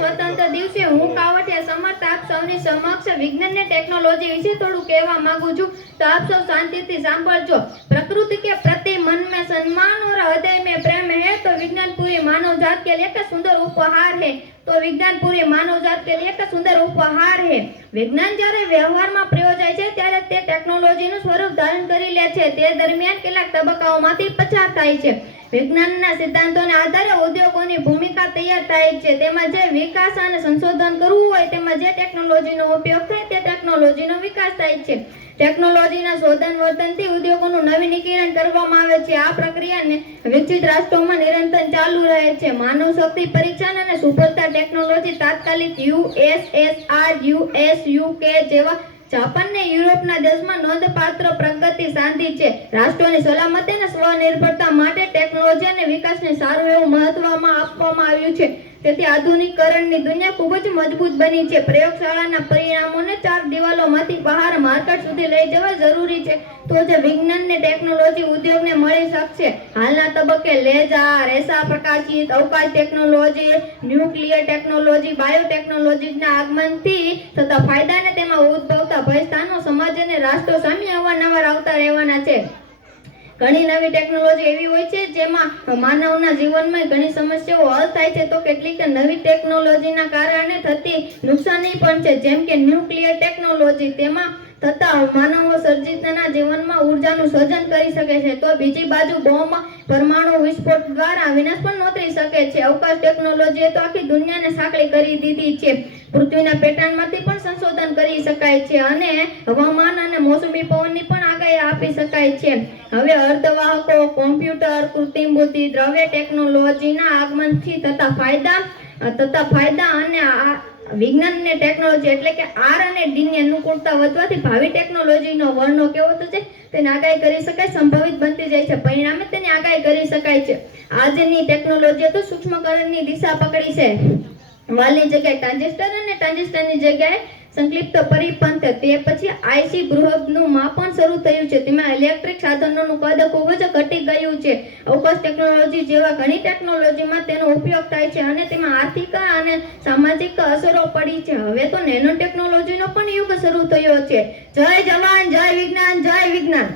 સ્વતંત્ર દિવસે હું કાવઠિયા સમર્થ આપ સૌની સમક્ષ વિજ્ઞાન ને ટેકનોલોજી વિશે થોડું કહેવા માંગુ છું, તો આપ સૌ शांति સાંભળજો। प्रकृति के प्रति मन में सम्मान और हृदय में प्रेम है तो विज्ञान पूरी मानव जात के लिए एक सुंदर उपहार है। तो विज्ञान पूरी मानव जात के लिए एक सुंदर उपहार है। विज्ञान જ્યારે વ્યવહારમાં પ્રયોજાય છે ત્યારે તે ટેકનોલોજીનું સ્વરૂપ ધારણ કરી લે છે। તે દરમિયાન કેટલાક તબક્કાઓમાંથી પસાર થાય છે। વિજ્ઞાનના સિદ્ધાંતોને આધારે ઉદ્યોગોની ભૂમિકા તૈયાર થાય છે। તેમાં જે વિકાસ અને સંશોધન કરવું હોય તેમાં જે ટેકનોલોજીનો ઉપયોગ થાય તે ટેકનોલોજીનો વિકાસ થાય છે। ટેકનોલોજીના શોધન વર્ધનથી ઉદ્યોગોનું નવીનીકરણ કરવામાં આવે છે। આ પ્રક્રિયાને વિકસિત રાષ્ટ્રોમાં નિરંતર ચાલુ રહે છે। માનવ શક્તિ પરીક્ષણ અને સુભરતા ટેકનોલોજી તાત્કાલિક યુએસએસઆર, યુએસ, યુકે જેવા જાપાન ને યુરોપના દેશમાં નોંધપાત્ર પ્રગતિ સાધી છે। રાષ્ટ્રોની સલામતી અને સ્વનિર્ભરતા માટે ટેકનોલોજી અને વિકાસને સારું એવું મહત્વ આપવામાં આવ્યું છે। તેથી આધુનિકીકરણની દુનિયા ખૂબ જ મજબૂત બની છે। પ્રયોગશાળાના પરિણામોને ચાર દિવાલોમાંથી બહાર માર્કેટ સુધી લઈ જવા જરૂરી છે, તો જ વિજ્ઞાન ને ટેકનોલોજી ઉદ્યોગને મળી શકશે। હાલના તબક્કે લેઝર, રેસા પ્રકાશિત, અવકાશ ટેકનોલોજી, ન્યુક્લિયર ટેકનોલોજી, બાયોટેકનોલોજીના આગમનથી થતા ફાયદાને તેમાં ઉદ્ભવતા ભય સ્થાનો સમાજ અને રાષ્ટ્રો સામે અવારનવાર આવતા રહેવાના છે। ઘણી નવી ટેકનોલોજી એવી હોય છે જેમાં માનવના જીવનમાં ઘણી સમસ્યાઓ હલ થાય છે, તો કેટલીક નવી ટેકનોલોજીના કારણે થતી નુકસાની પણ છે, જેમ કે ન્યુક્લિયર ટેકનોલોજી। તેમાં તથા માનવો સર્જિતના જીવનમાં ઉર્જાનું સર્જન કરી શકે છે, તો બીજી બાજુ બોમ્બ, પરમાણુ વિસ્ફોટ દ્વારા વિનાશ પણ નોતરી શકે છે। અવકાશ ટેકનોલોજીએ તો આખી દુનિયાને સાંકળી કરી દીધી છે। પૃથ્વીના પેટાળમાંથી પણ સંશોધન કરી શકાય છે અને હવામાન અને મોસમી પવનની પણ આગાહી આપી શકાય છે। હવે અર્ધવાહકો, કોમ્પ્યુટર, કૃત્રિમ બુદ્ધિ, દ્રવ્ય ટેકનોલોજીના આગમનથી થતા ફાયદા અને વિજ્ઞાન અને ટેકનોલોજી એટલે કે આર અને ડી ની અનુકૂળતા વધવાથી ભાવિ ટેકનોલોજીનો વર્ણો કેવો થશે તેની આગાહી કરી શકાય, સંભવિત બનતી જાય છે, પરિણામે તેની આગાહી કરી શકાય છે। આજની ટેકનોલોજીએ તો સૂક્ષ્મકરણની દિશા પકડી છે। વાલની જગ્યાએ ટ્રાન્ઝિસ્ટર અને ટ્રાન્ઝિસ્ટરની જગ્યાએ સંક્ષિપ્ત પરિપંથ, તે પછી આઈસી ગૃહનું માપન શરૂ થયું છે। તેમાં ઇલેક્ટ્રિક સાધનોનું કદ ખૂબ જ ઘટી ગયું છે। અવકાશ ટેકનોલોજી જેવા ઘણી ટેકનોલોજીમાં તેનો ઉપયોગ થાય છે અને તેમાં આર્થિક અને સામાજિક અસરો પડી છે। હવે તો નેનો ટેકનોલોજીનો પણ યુગ શરૂ થયો છે। જય જવાન, જય વિજ્ઞાન, જય વિજ્ઞાન।